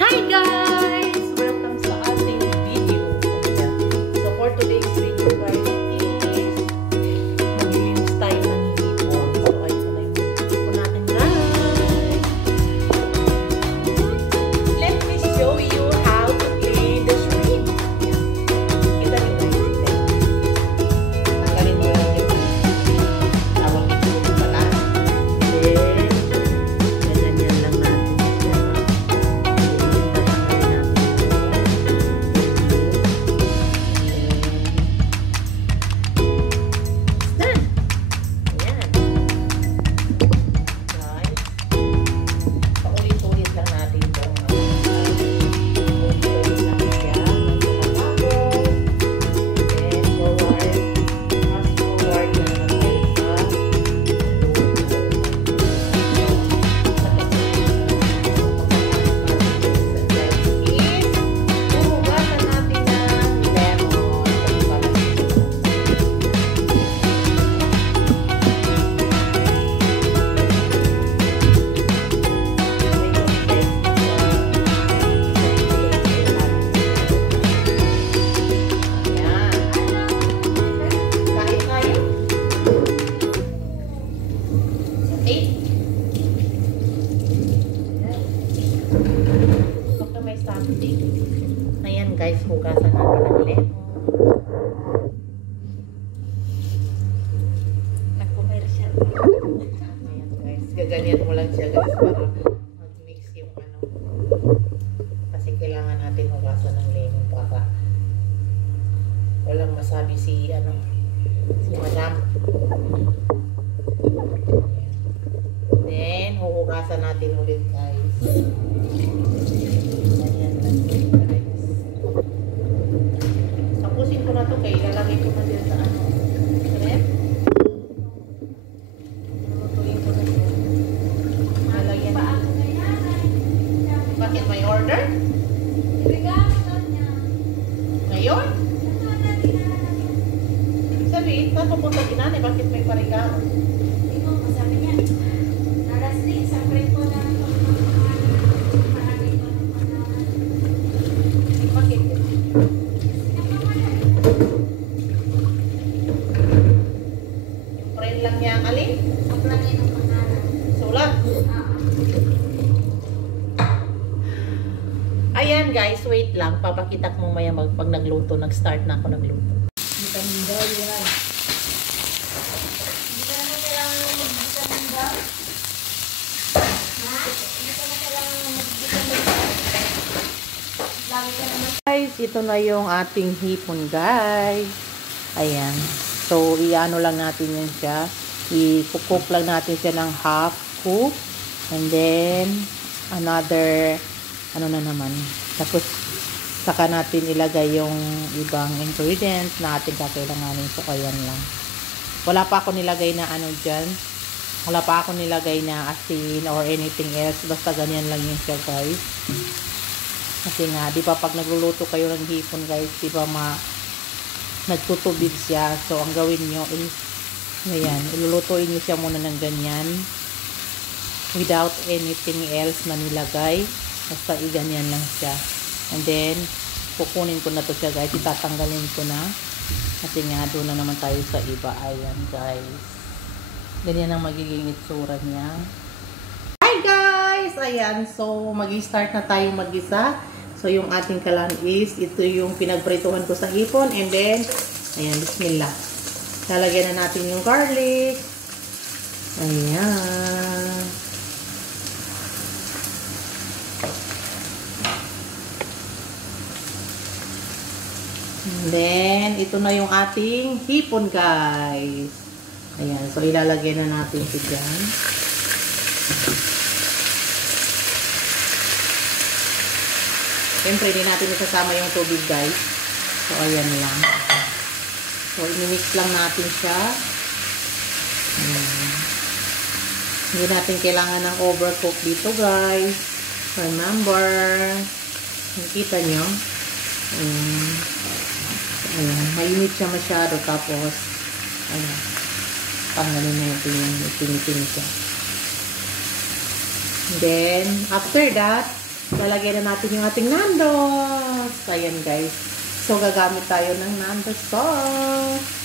Hi guys! Welcome sa ating video. So for today's video guys is maglilinis tayo ng hipon. So ay ito na yung hipon natin guys. Let me show you how to clean the shrimp. Kita nyo guys. Tanggalin mo lang yung tawag ito pala. Ayan guys, hugasan natin ang lemon. Nag-commercial. Ayan guys, gaganyan mo lang siya guys para mag-mix yung ano. Kasi kailangan natin hugasan ng lemon para walang masabi si ano, si madam. Then, huhugasan natin ulit guys. Tapusin ko na ito kaya ilalagay ko na din sa ano. Rep. Lutuin ko na ito. Lalagyan na. Bakit may order? Ngayon? Sabihin, saan pupunta ginani? Bakit may parigaro? Ayan guys, wait lang. Papakita ko mamaya pag nagluto. Nag-start na ako nagluto. Vitamin daw yan. Hindi ka naman kailangan mag-vitamin daw. Ha? Hindi ka naman kailangan mag-vitamin daw. Lagi ka naman. Guys, ito na yung ating hipon guys. Ayan. So, i-ano lang natin yan siya. I-cook lang natin siya ng half cook. And then, another ano na naman. Tapos, saka natin ilagay yung ibang ingredients na ating kakailanganin. So, ayan lang. Wala pa ako nilagay na ano dyan. Wala pa ako nilagay na asin or anything else. Basta ganyan lang yun siya, guys. Kasi nga, di ba pag nagluluto kayo ng hipon, guys, di ba nagtutubig siya. So, ang gawin nyo is, ayan, ilulutuin nyo siya muna ng ganyan. Without anything else na nilagay. Basta i-ganyan lang siya. And then, kukunin ko na to siya guys. Itatanggalin ko na. Kasi nga, doon na naman tayo sa iba. Ayan guys. Ganyan ang magiging itsura niya. Hi guys! Ayan. So, mag-start na tayo mag-isa. So, yung ating kalan is, ito yung pinagprituhan ko sa hipon. And then, ayan, bismillah. Lalagyan na natin yung garlic. Ayan. And then, ito na yung ating hipon, guys. Ayan. So, ilalagay na natin ito dyan. Siyempre, hindi natin isasama yung tubig, guys. So, ayan lang. So, inimix lang natin siya. Ayan. Hindi natin kailangan ng overcook dito, guys. Remember. Nakita nyo? Ayan, mainit siya masyado tapos ayan, tanggalin na yung iting siya. Then, after that, lalagyan na natin yung ating Nandos. Ayan guys. So, gagamit tayo ng Nandos sauce.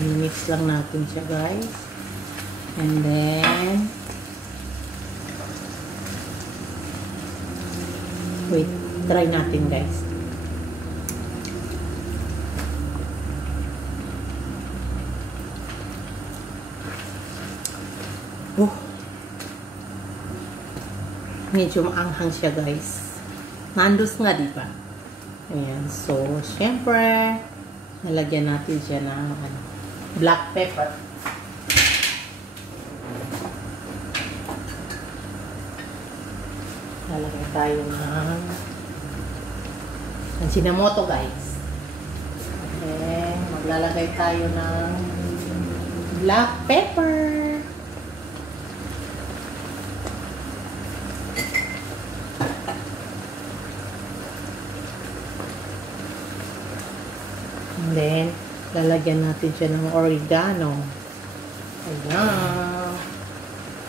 I-mix lang natin siya guys. And then wait, try natin guys. Medyo maanghang siya guys. Nandos nga diba? Ayan. So, syempre nalagyan natin siya ng black pepper. Lalagay tayo ng sinamoto guys. Okay. Maglalagay tayo ng black pepper. And then, lalagyan natin siya ng oregano. Ayan.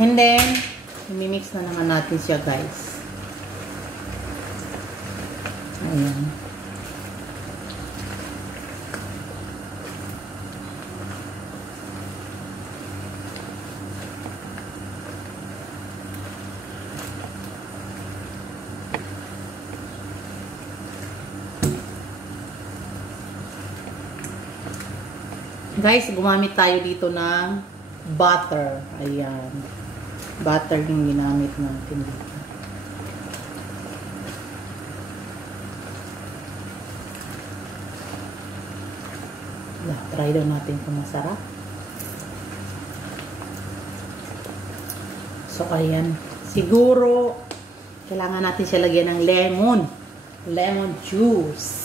And then, imimix na naman natin siya, guys. Ayan. Guys, gumamit tayo dito ng butter. Ayan. Butter yung ginamit natin dito. Try daw natin kung masarap. So, ayan. Siguro, kailangan natin siya lagyan ng lemon. Lemon juice.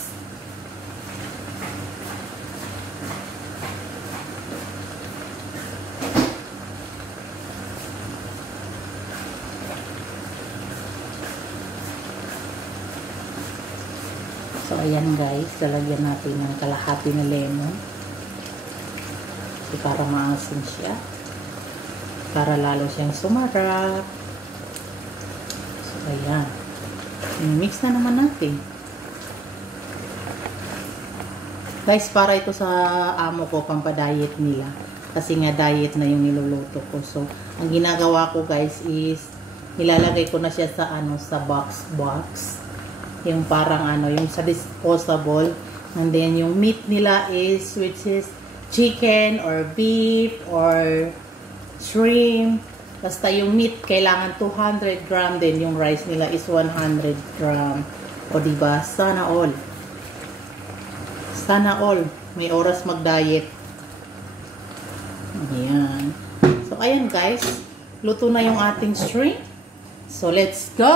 So, ayan guys, lalagyan natin ng kalahati na lemon. So, para maasin siya. Para lalo siyang sumarap. So, ayan. I-mix na naman natin. Guys, para ito sa amo ko, pampadiet nila. Kasi nga diet na yung niluluto ko. So, ang ginagawa ko guys is, nilalagay ko na siya sa sa box. Yung parang yung sa disposable. And then yung meat nila is which is chicken or beef or shrimp. Basta yung meat kailangan 200 gram din. Yung rice nila is 100 gram. O diba? Sana all. Sana all. May oras mag-diet. Ayan. So ayan guys. Luto na yung ating shrimp. So let's go!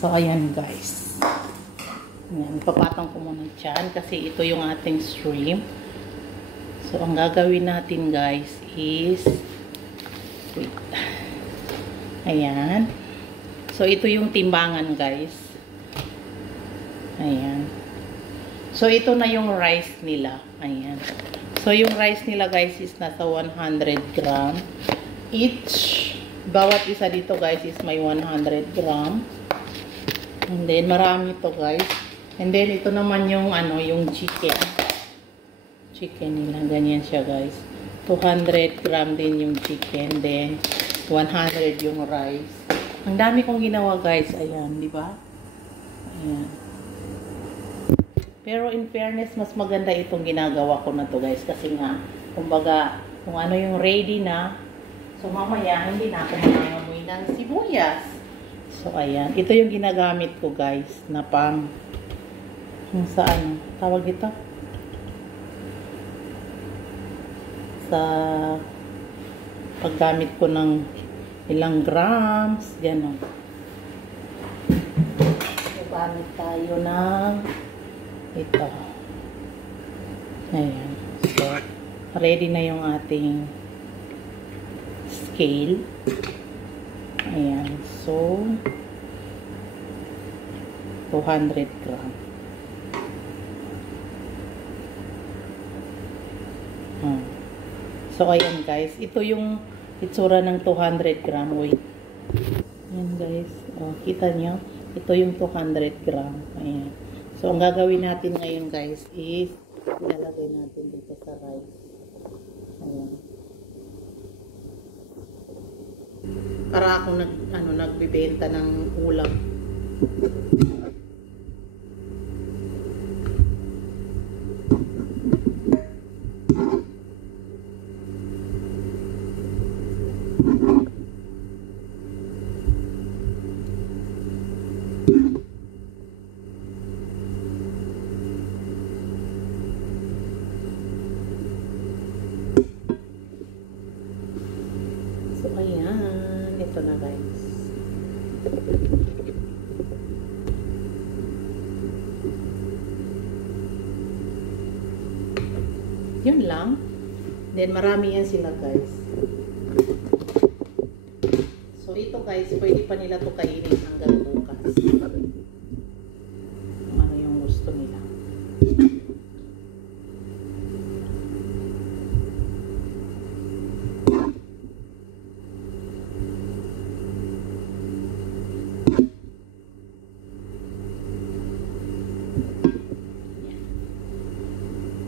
So, ayan guys. Ayan, ipapatong ko muna dyan kasi ito yung ating shrimp. So, ang gagawin natin guys is wait. Ayan. So, ito yung timbangan guys. Ayan. So, ito na yung rice nila. Ayan. So, yung rice nila guys is nasa 100 gram each. Bawat isa dito guys is may 100 gram. And then, marami to guys. And then, ito naman yung, yung chicken. Chicken nila. Ganyan siya guys. 200 gram din yung chicken. Then, 100 yung rice. Ang dami kong ginawa guys. Ayan, di ba? Ayan. Pero in fairness, mas maganda itong ginagawa ko na to guys. Kasi nga, kumbaga, kung ano yung ready na, so mamaya, hindi na ako mangangamoy ng sibuyas. So, ayan. Ito yung ginagamit ko, guys, na pang saan? Tawag ito? Sa paggamit ko ng ilang grams, gano'n. Gamit tayo ng ito. Ayan. So, ready na yung ating scale. Ayan. So, 200 gram. So, ayan guys. Ito yung itsura ng 200 gram weight. Ayan guys. O, kita nyo? Ito yung 200 gram. Ayan. So, ang gagawin natin ngayon guys is ilalagay natin dito sa rice. Ayan. Para akong nagbibenta ng ulam. So, ayan. Ito na guys. Yun lang. Then, marami yan sila guys. So, ito guys, pwede pa nila to kainin hanggang bukas. Ano yung gusto nila.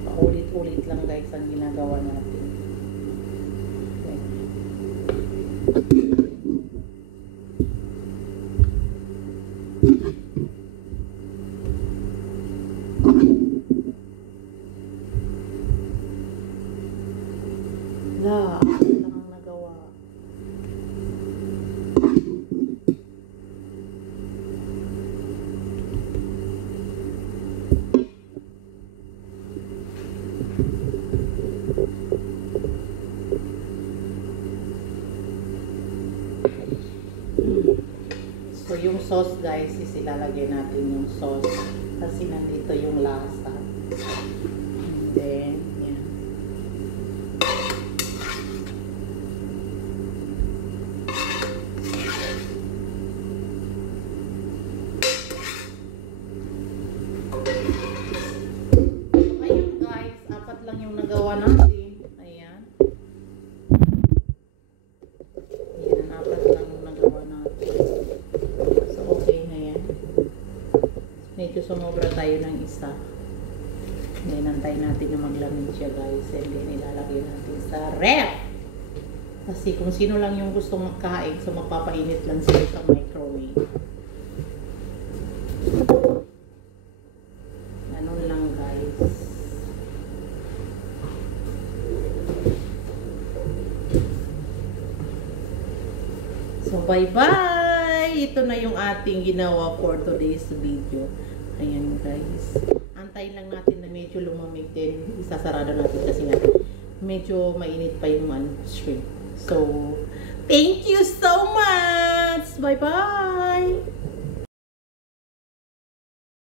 Paulit-ulit lang guys ang ginagawa natin. Ako lang ang nagawa. So, yung sauce guys, is ilalagay natin yung sauce kasi nandito yung lasa. And then, yan. Ayun guys, 4 lang yung nagawa natin. Ayan. Ayan, 4 lang yung nagawa natin. So, okay na yan. Medyo sumobra tayo ng isa. Then, antay natin na maglamig siya guys. And then, ilalagay natin sa ref. Kasi kung sino lang yung gusto magkain, so mapapainit lang sila sa microwave. Ganun lang guys. So, bye-bye! Ito na yung ating ginawa for today's video. Ayan guys. Antayin lang natin na medyo lumamig din. Isasarado natin kasi nga medyo mainit pa yung shrimp. So, thank you so much! Bye-bye!